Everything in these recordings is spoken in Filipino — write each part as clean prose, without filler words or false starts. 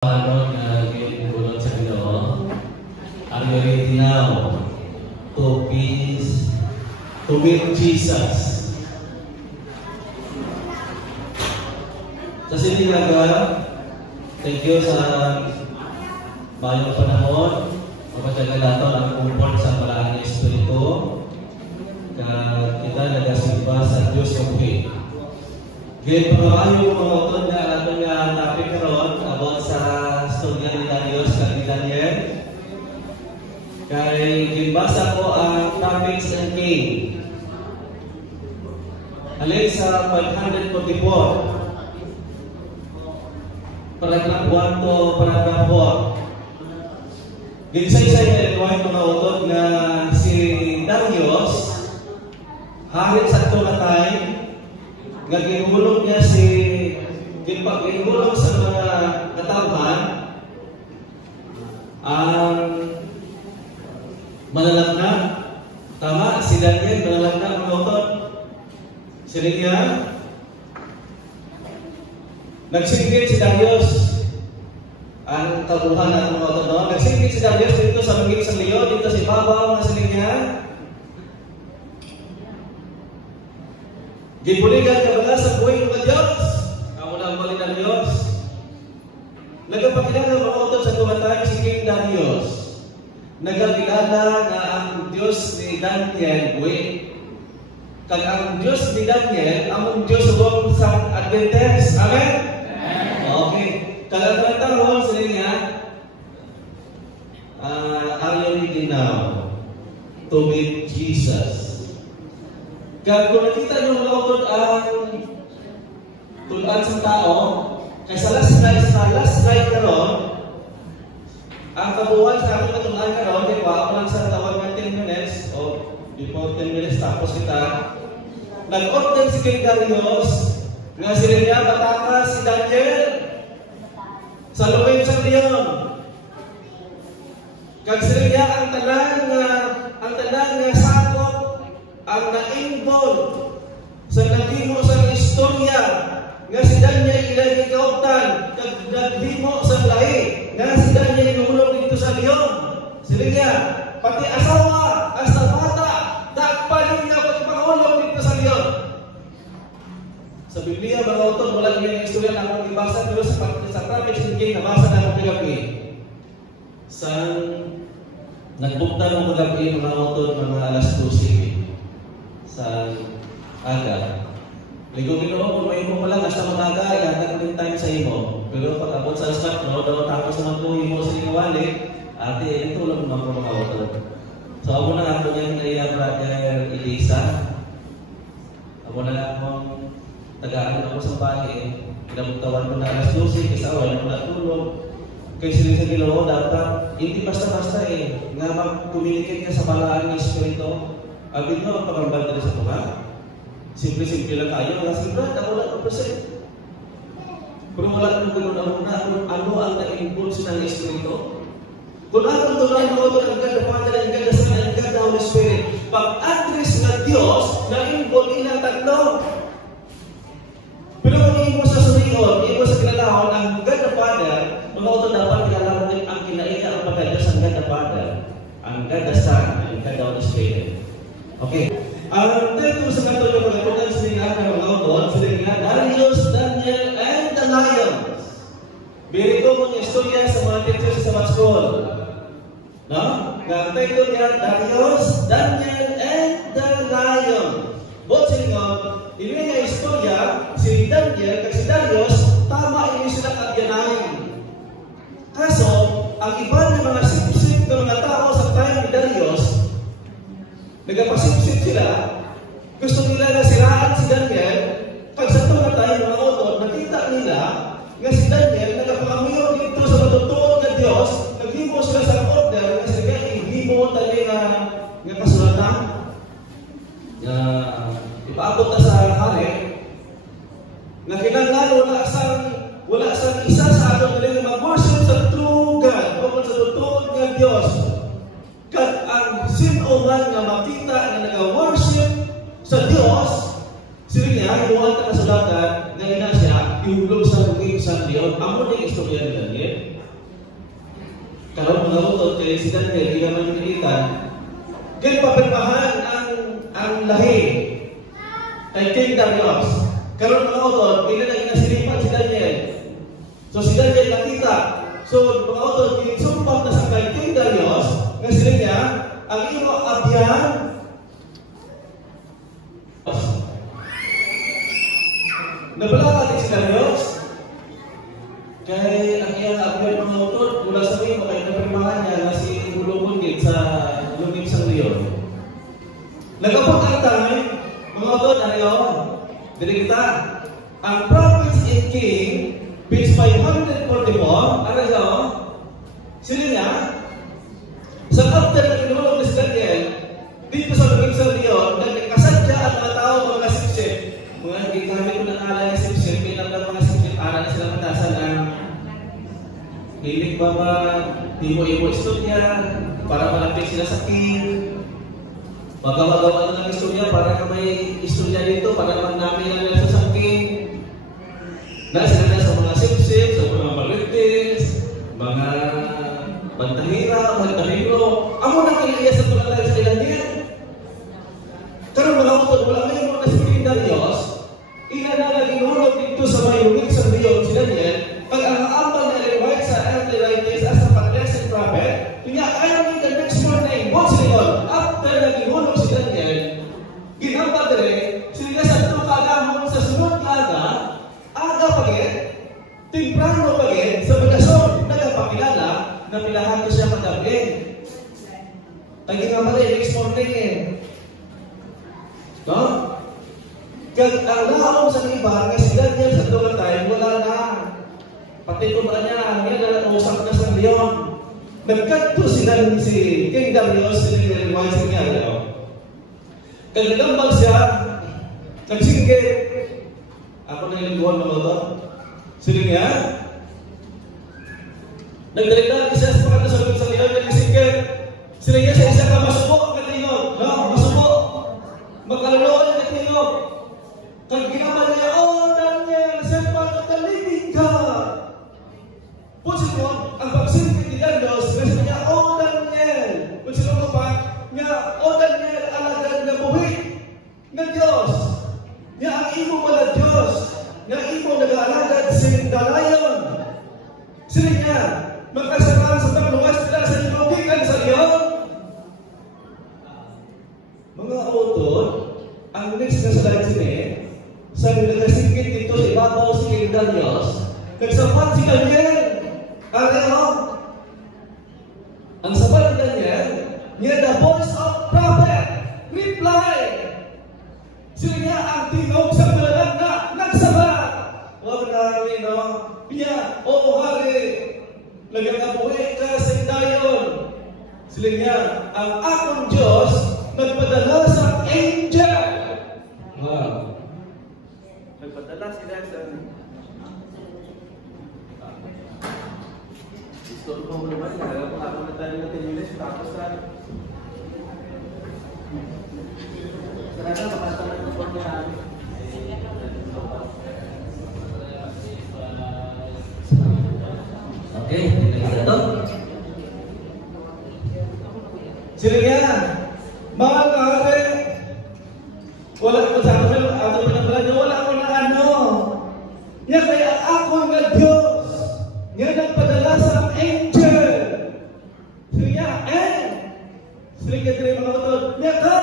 Ano na ginulot sa Ginoo? Are you ready now to meet Jesus? Sa sinilaga, thank you sa mayong panahon. Mapatyaga nato ang kumpon sa Malaking Espiritu. Kita nagasimba sa Diyos kabuhi. Gayun pagkakayo mga utod na ato nga topic karon about sa storya ni Darius kag ni Daniel. Kay gimbasa ko ang Prophets and King. Alin sa 544. Paragraph 1 to paragraph 4. Ginsay-say na rin mga utod na si Darius harit sa ito na time nga ginulong niya ginulong sa mga katawhan ang malalagna. Tama, si Daniel malalagna mga utod. Sila niya nagsinggit si Darius ang tabuhan natin mga utod. Nagsinggit si Darius dito sa langit sa Leo, dito si Babaw na sila niya. Gibuligan ka ba sa buhay ng Diyos? Amo na ang balik ng Diyos. Nagapakilala mga utod sa tumatay si King Darius. Nagakilala na ang Diyos ni Daniel buhay. Kag ang Diyos ni Daniel, ang Diyos huwag sa Adventist. Amen? Okay. Kag ang tanong sa niya, are you ready now to meet Jesus? Kaya kung nakita nyo mga utod ang tulaan sa tao, kaya sa last slide karon, ang kabuuan sa ating tulaan karon, di ba? Ako lang sa tawag ng 10 minutes, o before 10 minutes tapos kita, nag-order si King Darius, nga sila niya matakas si Daniel, sa luwin sa Leon. Kaya sila niya ang tanan nga sakot, ang na-involve sa naghimo sa istorya nga si Daniel ilagay kautan kag naghimo sa lahi nga si Daniel nahulog dito sa Leon. Sila niya pati asawa hasta bata dakpan niya pati pangulog dito sa Leon. Sa Biblia mga utod wala yung istorya na akong ibasa pero sa Prophets and King nabasa na akong kagabi. Sa nagbukta ng kagabi mga utod mga alas 12 sa aga. Ligo Ginoo kung may mo pala hasta magaga yata ng time sa imo. Pero pag abot sa start no daw tapos naman po imo sa liwali, ate ito lang mga mga utod. So ako na ato yung iya brother Elisa. Ako na akong tagaan ako sa bahay. Pinabuktawan ko na alas 12 kasi wala na tulog. Kaya sila sa Ginoo dapat hindi basta-basta nga mag-communicate ka sa balaan ng Espiritu. Abin nyo ang pagambal dali sa Tuhan. Simple-simple lang kayo. Kasi brad, ako lang ang present. Kung wala nang ganoon ano ang na-impulse ng Espiritu? Kung akong tulad mo ito, ang ganda Father, ang ganda Son, ang ganda Holy Spirit. Pag-address na Diyos, na-involve in ang tatlo. Pero kung imo sa suriyon, imo sa kinalahon, ang ganda Father, mga ito dapat kinalahon din ang kinaiya ang pagka-Diyos, ang ganda Father, ang ganda Son, ang ganda Holy Spirit. Okay. Ang tento sa kanto yung pagkatunan sa mga mga utod, sa mga Darius, Daniel, and the Lions. Birito mong istorya sa mga teachers sa Sabbath School. No? Ang tento niya, Darius, Daniel, and the Lions. Both sila ini nga istorya, si Daniel at si Darius, tama ini sila kagyanayin. Kaso, ang iba ng mga sip-sip ng mga tao sa time ni Darius, nagapasipsip sila, gusto nila na siraan si Daniel. Pag sa tunga tayo mga utod, nakita nila nga si Daniel nagapangamiyo dito sa matutuon na Diyos, naghimo sila sa order, kasi nga ihimo tayo nga kasulatan. Ipaabot na sa hari, na kinanglan wala sang isa sa ato nila mag-worship sa true God, o sa tutuon nga Diyos. Kag ang sino man nga makita na nag-worship sa Diyos, sila niya, inuwan ka kasulatan, na ina siya, ihulog sa bukid sa Leon. Amo na yung istorya ni Daniel. si Daniel, hindi naman pinilitan, papirmahan ang lahi kay King Darius. Karon mga utod, hindi na ginasilipan si Daniel. So si Daniel nakita. So mga utod, ginsumpat na sa kay King Darius, nga sila niya, ang imo abyan, nabala ka si Darius, kaya ang iyang abyan mga utod, mula sa imo, kaya napirmahan niya na si Hulunggit sa lungim sa Leon. Nagapot ang time, mga utod, ariyon, dili kita, ang Prophets and King, page 544, ariyon, sila niya, sa after na kinulong ni Daniel, dito sa lungim sa Leon, nagkasadya ang mga tao, mga sipsip, mga gigamit ko ng ala ng sipsip, bilang ng mga sipsip, ala na sila matasan ang hilig ba ba, imo-imo istorya, para malapit sila sa king, magawa-gawa na ng istorya, para na may istorya dito, para naman namin ang nasa sa king. Nasa na sa mga sipsip, sa mga marites, mga bantahira, bantahiro, amo na kailangan sa tulad sa ilan niya. Karon mga utod, wala may mga nasikin na Diyos, ina na nag-inulog dito sa mayungin sa Leon si Daniel, pag ang aambal na reward sa Anti-Writers as a Patriarch Prophet, kanya ayaw ni the next morning, what's it all? After nag-inulog si Daniel, ginamba dire, sila sa ito kagamon sa sunod aga pagit, timprano pagit, sa bagason, nagpapakilala, na pilahan ko siya paggabi. Tagi nga pala, next morning no? Kag ang laom sa iba, nga si Daniel sa doon time, wala na. Pati ko ba niya, nga usap na sa Leon. Nagkadto si King Darius, siniliwansin niya. Kag nagambal siya, nagsinggit. Ako na iliguan mga ba? Sila niya, nagdalita siya sa pagkata sa Leon, nagsinggit. Sila niya sa isa ka masubok ang katingog. No, masubok. Magkaluloan ang katingog. Kag ginaman niya, oh Daniel, saan pa nakaligid ka? Pusin mo, ang pagsinggit ni Darius, kasi niya, oh Daniel. Pusin mo pa, niya, oh Daniel, alagad na buhi ng Diyos. Niya, ang imo pala Diyos. Niya, imo nag-aalagad si Dalayon. Sila niya, magkasarang sa pagluwas nila sa inugikan sa Leon. Mga utod, ang next na slide sila, sabi nagkasinggit dito sa ibabaw si King Darius, nagsapat si Daniel. Ano? Ang sapat ni Daniel, niya the voice of prophet, reply. Sila niya ang tingog sa malalang na nagsabat. Huwag namin, no? Niya, o hari, nagkakabuhi ka sa dayon. Sila niya, ang akong Diyos, nagpadala sa angel. Wow. Nagpadala sila sa gusto ko naman, nagagawa ko ako na tayo ng tinilis, tapos sa sarada, makasalan ng pag namin. Okay, nakikita to. Sila nga, mga kahari, wala ko sa akin, ato pinapala niyo, wala ko na ano. Niya kaya ako nga Diyos, niya nagpadala sa angel. Sila nga, sila nga din mga katulad, niya ka,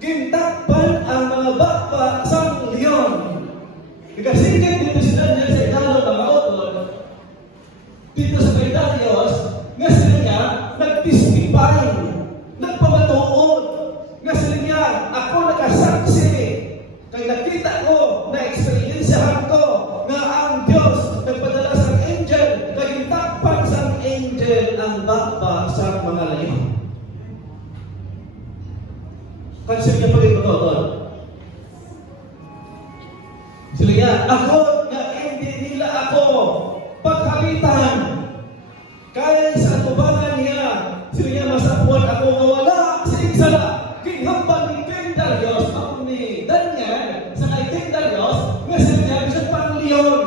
gintakpan ang mga bakpa sa Leon. Nagkasinggit dito si Daniel sa italo ng mga katulad, dito sa kay Darius, nga sila nga, nag-testify, nagpamatuod, nga sila nga, ako nakasaksi, kaya nakita ko, na-experiensyahan ko, nga ang Diyos nagpadala sa angel, kaya takpan sa angel ang bakpa sa mga layo. Kansip niya pag ito, sila nga, ako, nga hindi nila ako, paghalitan, kaya sa tubangan niya, sila niya masapuan ako mawala sa igsala, kinghambang ni King Darius, ako ni Daniel, sa kay King Darius, nga sila niya, siya pang Leon,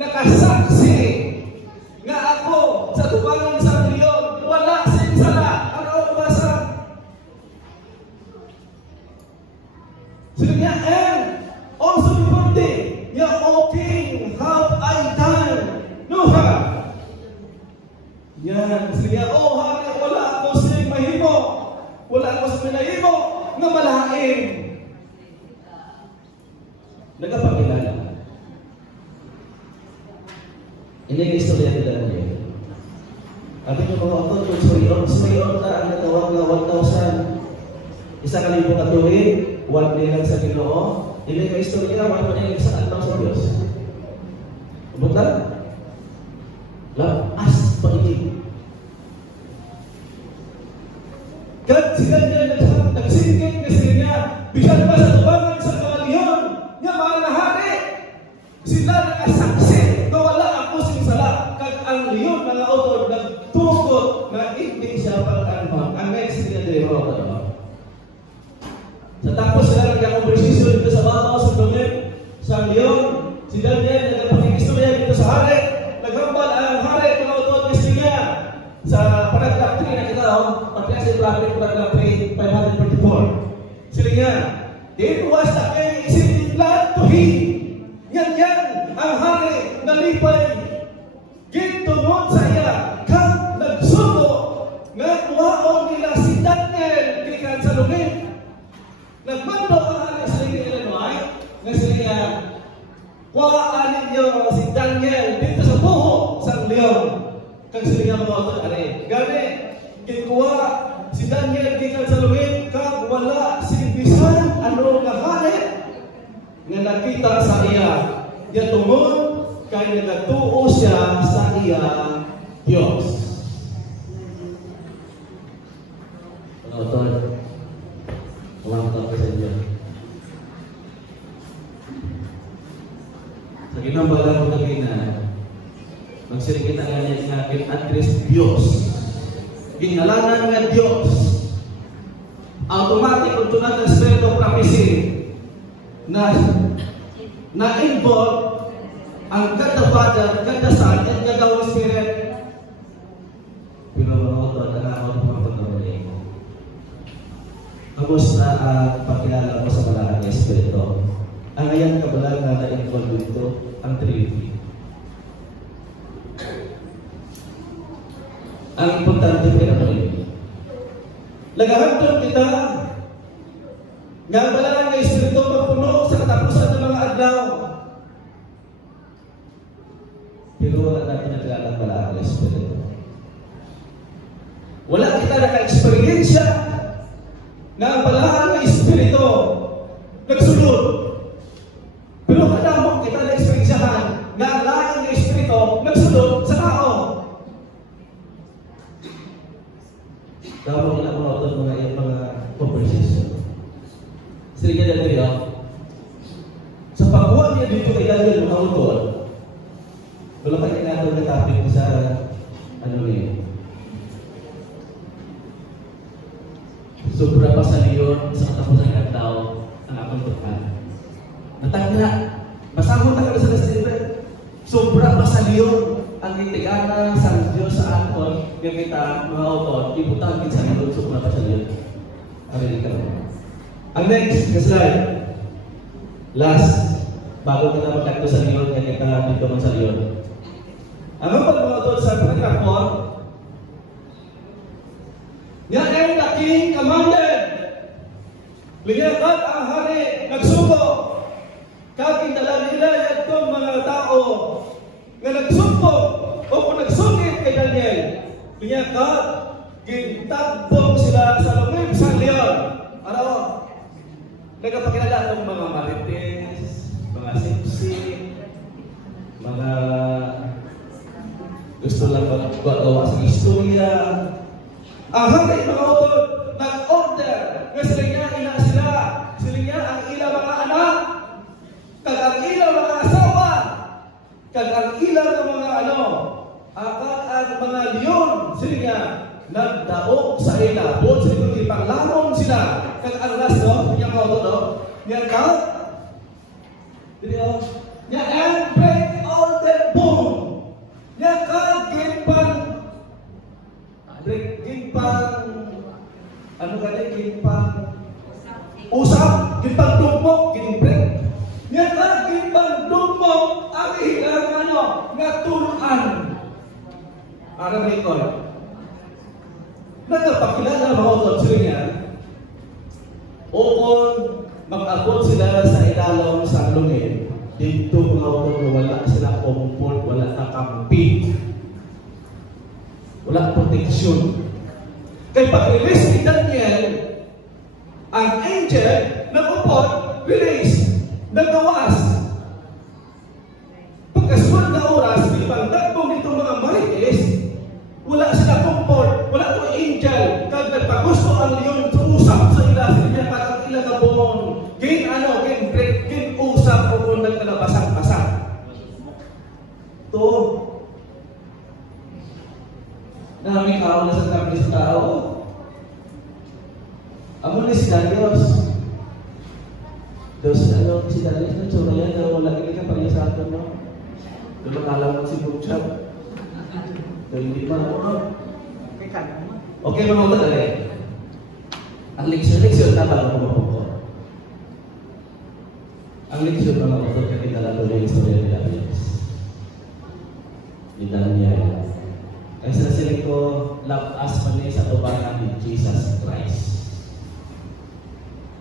nakasaksi, nga ako, sa tubangan sa Leon, Yan, siya, oh hari, wala ako sa mahimo. Wala ako sa pinahimo nga malain. Nagapakilala. Hindi ang istorya nila niya. At ito mga auto, sumayon na ang natawag na 1,000. Isa kalibong katulig, 1 day lang sa Ginoo. Hindi ka istorya, wala pa niya sa atang sa Diyos. Buta? Lapas pa ini. Kat sila niya nagsingkit na sila niya, bisan pa sa tubangan sa kaliyon, niya mga nahari. Sila nakasaksi na wala ako sinsala. Kag ang liyon mga autor nagtukot na hindi siya pagkanbang. Ang next niya din sa tapos sila nagkakonversasyon dito sa bato, sa domen, sa liyon, si Daniel nagpapakikistorya dito sa hari. Naghambal ang hari, mga autor kasi niya sa paragraph 3 na kita, Patriarch Prophet, paragraph 3, 544. Sila niya, it was the king is glad to him. Yan ang hari nalipay gitungod sa iya kang nagsugo nga kuhaon nila si Daniel gikan sa lungit. Nagmando ang hari sa Illinois nga sila kuhaan ninyo si Daniel dito sa buho sa leon. Kang sila mga autor ari gani gikuha si Daniel gikan sa lungit kang wala si bisan ano nga hari nga nakita sa iya. Dia tungod kay nagatuo siya sa iya Diyos. Autor, ulang ko sa inyo. Sa ginambala ko na magsirikit ang ganyan nga address Diyos. Ginalanan nga Diyos. Automatic kung tunad ng spirit of prophecy na involve ang God the Father, God the Son, and God the Holy Spirit. Pinawag ko ito, nanakot ko ang pagkabalik. Tapos na pagkilala ko sa malaking na Espiritu. Ang ayan kabalang na na-involve dito, ang Trinity. Ang importante pinapalili. Lagahantong kita nga malaking na Espiritu magpuno sa katapusan ng mga adlaw. Pero wala natin naglalang malaking na Espiritu. Wala kita naka-eksperyensya na ang malaking na Espiritu nagsulod. Pero kadamong kita na-eksperyensyahan na ang malaking na Espiritu nagsulod sa tao. Tawag na mga autor mga conversation. Sila na rin sa pagkuha niya dito kay Daniel mga autor, wala pa niya natin na topic sa ano niya. Sobra pa sa liyon sa katapusan ng tao ang akong tuhan. Natagna, masahon na kami sa December. Sobra pa sa liyon ang itigana sa Diyos sa aton yung kita mga autor, ibutang sa liyon, sobra pa sa liyon. Ang next slide. Last, bago kita magkakto sa liyon, kaya kita dito man sa liyon. Ang mga autor sa paragraph 4, yan ay the king commanded. Linyakat ang hari nagsugo. Kakindala nila itong mga tao na nagsugo o kung nagsugit kay Daniel. Linyakat, gintagbong sila sa lungib sa leon. Ano? Nagpakilala ng mga marites, mga sipsip, mga gusto lang magawa sa istorya. Ang hari mga autor nag-order nga sila niya ang ilang mga anak, kag ang ilang mga asawa, kag ang ilang mga ang mga leon sila niya nagdaog sa ilabot, sila ipanglamon sila. Kag ang last yung mga autor niya count, niya and break all their bone. Niya kag usap, gimpang dugmok, ginibreak. Niya ka, gimpang dugmok, ang ilang nga tuluan. Arang record. Nagpakilala mga utod sila niya, upon mag-abot sila sa ilalong sa lungin, dito mga utod wala sila comfort, wala na kampi. Wala proteksyon. Kaya pag-release ni Daniel, ang angel nag-upot, release, nagawas. Pagkasunod na oras, ipagdagbong itong mga marites, wala sila comfort, wala itong angel. Kaya nagpagusto ang leon, usap sa ila, niya parang ilang na buong, gin usap o kung nagtalabasang-basang. Ito, namin kao na sa tabi sa tao. Amo ni si Darius. Si Darius na tsura yan, na wala ka pareha sa atin, no? Doon nakalaman si Bukchab. Doon hindi pa ako. Okay, mga utod alay. Ang leksyon na pala ko po. Ang leksyon mga utod kakilala ko yung istorya ni Darius. Ni Daniel. Kaya sila ko, love us pa niya sa tubaran ni Jesus Christ.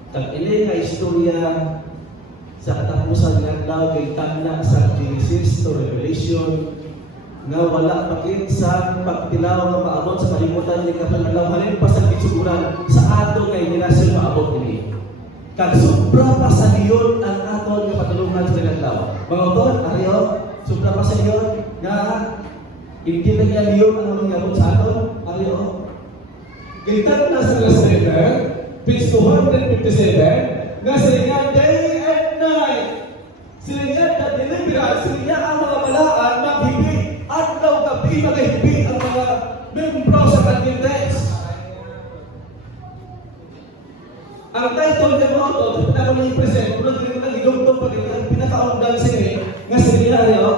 Kag ini nga istorya sa katapusan ng daw kay tanda sa Genesis to Revelation nga wala pakit sa pagtilaw nga maabot sa kalimutan ni kapangalaw halin pa sa kisuguran sa ato kay ginasyon maabot ini. Kag sobra pa sa liyon ang aton nga patulungan sa kanilang mga utod, ariyo, sobra pa sa liyon nga hindi na niya liyon ang mangyabot sa aton, ariyo. Kita na sa last letter, page 257, nga sila nga day and night. Sila nga na deliverance, sila nga ang mga malaan, maghibi, adlaw gabi, maghibi ang mga membro sa kandidates. Ang title ng mga ito, pinaka mga i-present, kung nag-rinang ilugtong pag-rinang pinaka-undang sila, nga sila nga ariyo,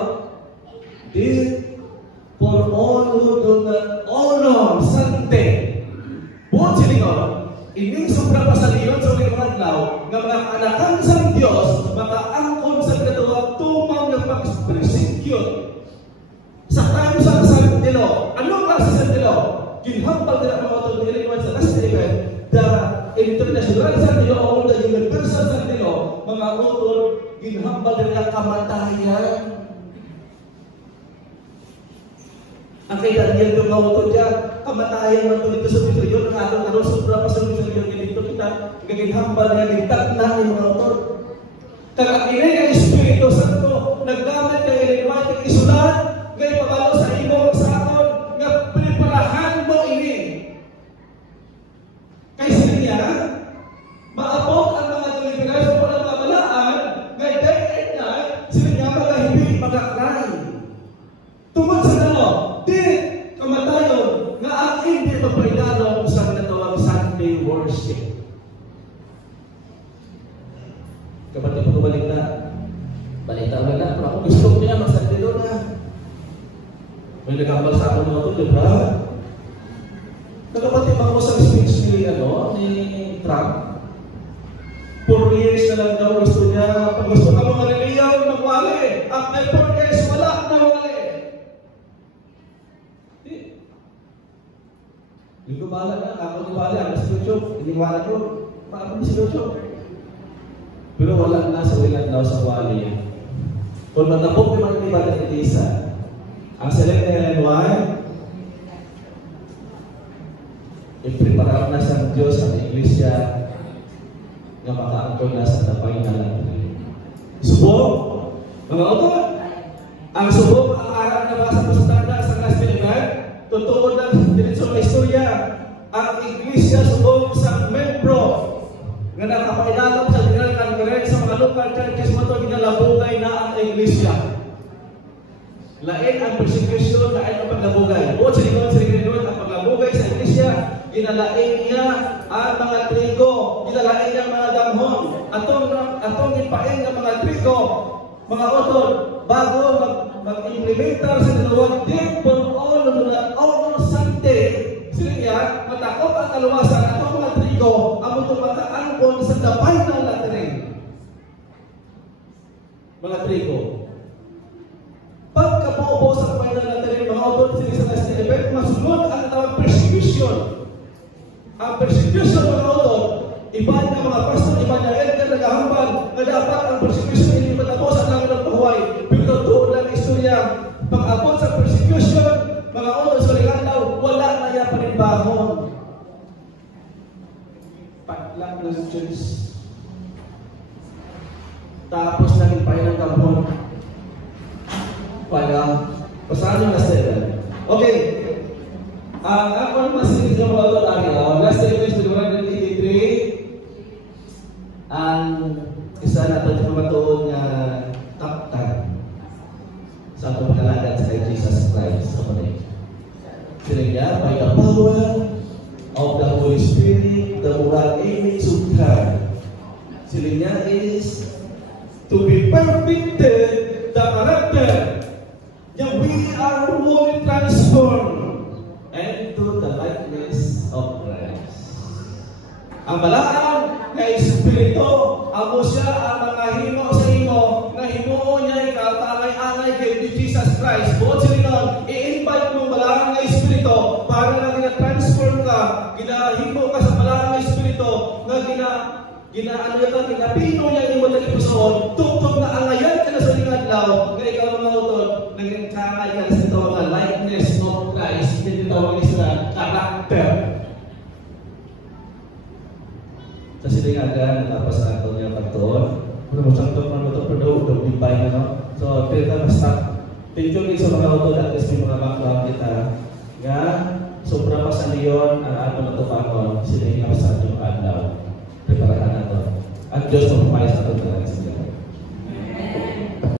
for all who do not honor Sunday. Buot silingon, ining sobra pa sa liyon sa uling mga adlaw, nga mga anakan sa Diyos, makaangkon sa katuwag tumang ng pag-persecute. Sa time sa Santilo, anong klase sa Santilo? Ginhambal nila mga otod niliwan sa last event, the international Santilo o the universal Santilo, mga otod, ginhambal nila kamatayan. Ang kay Daniel yung mga utod dyan, kamatayan man ito sa Biblia, ang atong sobra pa sa Biblia, ganito kita, gaginhambal na nagtag na yung mga utod. Kag-akinay ang Espiritu Santo, nagdamat kay Elenway, kag-isulat, ngay pabalo sa imo, sa aton, nga preparahan mo ini. Kay sila niya, maabot ang mga deliverance o mga mabalaan, ngay day and night, sila niya magahibig, magakray. Tungkol sa dalo, di kamatayon nga ang hindi magparidano sa natawag Sunday worship. Kapatid ko balik na. Pero ako gusto niya magsandilo na. May nagkabal sa akin mga ito, di ba? Nakapatid ako sa speech ni Trump. 4 years na lang daw gusto niya. Pag gusto ka mga reliyon, magwali. After 4 years, wala na wali. Hindi ko bahala na, ako ni bahala, ako si YouTube, iniwala ko, paano ni si YouTube? Pero wala na sa wilan daw sa wali. Kung matapok naman ni Bata Elisa, ang select na LNY, ipreparar na sa Diyos ang Iglesia na makaangkol na sa tapay na lang. Subok, mga utod, ang subok, ang araw na basa mo sa tanda sa last event, totoo na diretso na istorya, ang Iglesia subok sa membro nga nakapailalap sa General Conference sa mga local churches mo ito, ginalabugay na ang Iglesia. Lain ang persecution, lain ang paglabugay. O silingon ang paglabugay sa Iglesia, ginalain niya ang mga trigo, ginalain niya ang mga damhon, atong ipain ng mga trigo, mga utod, bago mag-implementar sa dalawang din for all Sunday. Sila niya, matakot ang kaluwasan at ang mga trigo ang mga makaangkon sa dabay ng latering. Mga trigo. Pagkabuo sa dabay ng latering, mga utod sila sa last event, ang persecution mga utod, iba nga mga pastor, iba nga elder nagahambal na dapat ang persecution hindi matapos ang langit ng pahuway. Pero doon lang istorya, pag-abot sa persecution, mga utod sa ligandaw, wala na yan panimbahon. Paglak ng Diyos. Tapos naging payo ng kapon. Pasahan yung last level. Okay. Ako ang masigit ng mga ito araw. Last level is 183. Ang isa na ito sa matuon na kaptan sa pagkalagan sa Jesus Christ. Sila niya, by the power of the Holy Spirit, the moral image of God. Sila niya is to be perfected the character. Yang we are fully transformed into the likeness of Christ. Ang balaan na Espiritu, amo siya ang mga himo sa imo, na himuo niya ikaw, tangay-angay kay Jesus Christ. Buot siya rin, i-invite mo balaan na Espiritu para na gina-transform ka, ginahimo ka sa balaan na Espiritu, na ginapino niya imo na ipusoon, tugtog na angayan ka na sa lingadlaw, na ikaw mga utod, naging kangay ka sa ito mga likeness of Christ, hindi tawag isla, karakter. Sa silingagan, natapos na ito niya pagtuon, kung masangtog man ito, pero daw dibay na, no? So, pwede na basta, thank you sa mga utod at kasi mga background kita, nga, sobra pa sa niyon, ang ato na ito pa ako, silingagan sa ating adlaw. Preparahan natin. At Diyos ang pumayas natin talaga sa